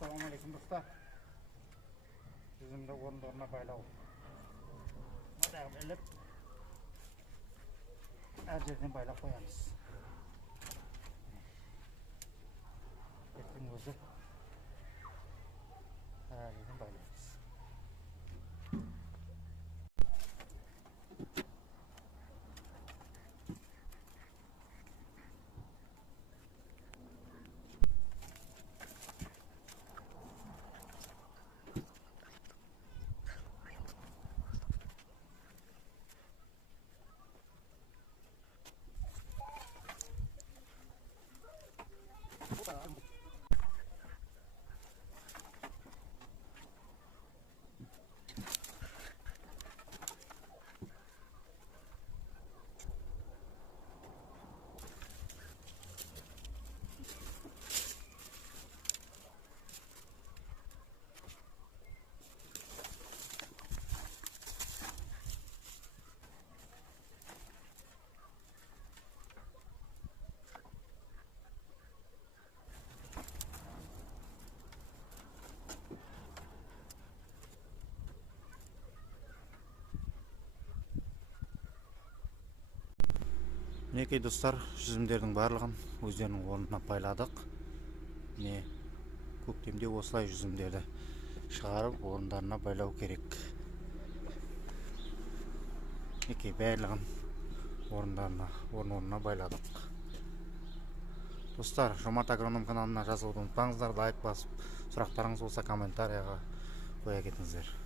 Ассалаумағалейкум достар. Жүзімді орындарына байлау. Мындағы іліп, әр жерден байлап қоямыз. Еттің өзі әр жерден байлаймыз. Мінекей достар, жүзімдердің барлығын өздерінің орнына байладық. Міне көктемде осылай жүзімдерді шығарып орындарына байлау керек. Мінекей барлығын орнына байладық. Достар, Жомарт агроном каналына жазылуды ұмытпаңыздар, лайк басып, сұрақтарыңыз болса комментарияға қоя кетіңіздер.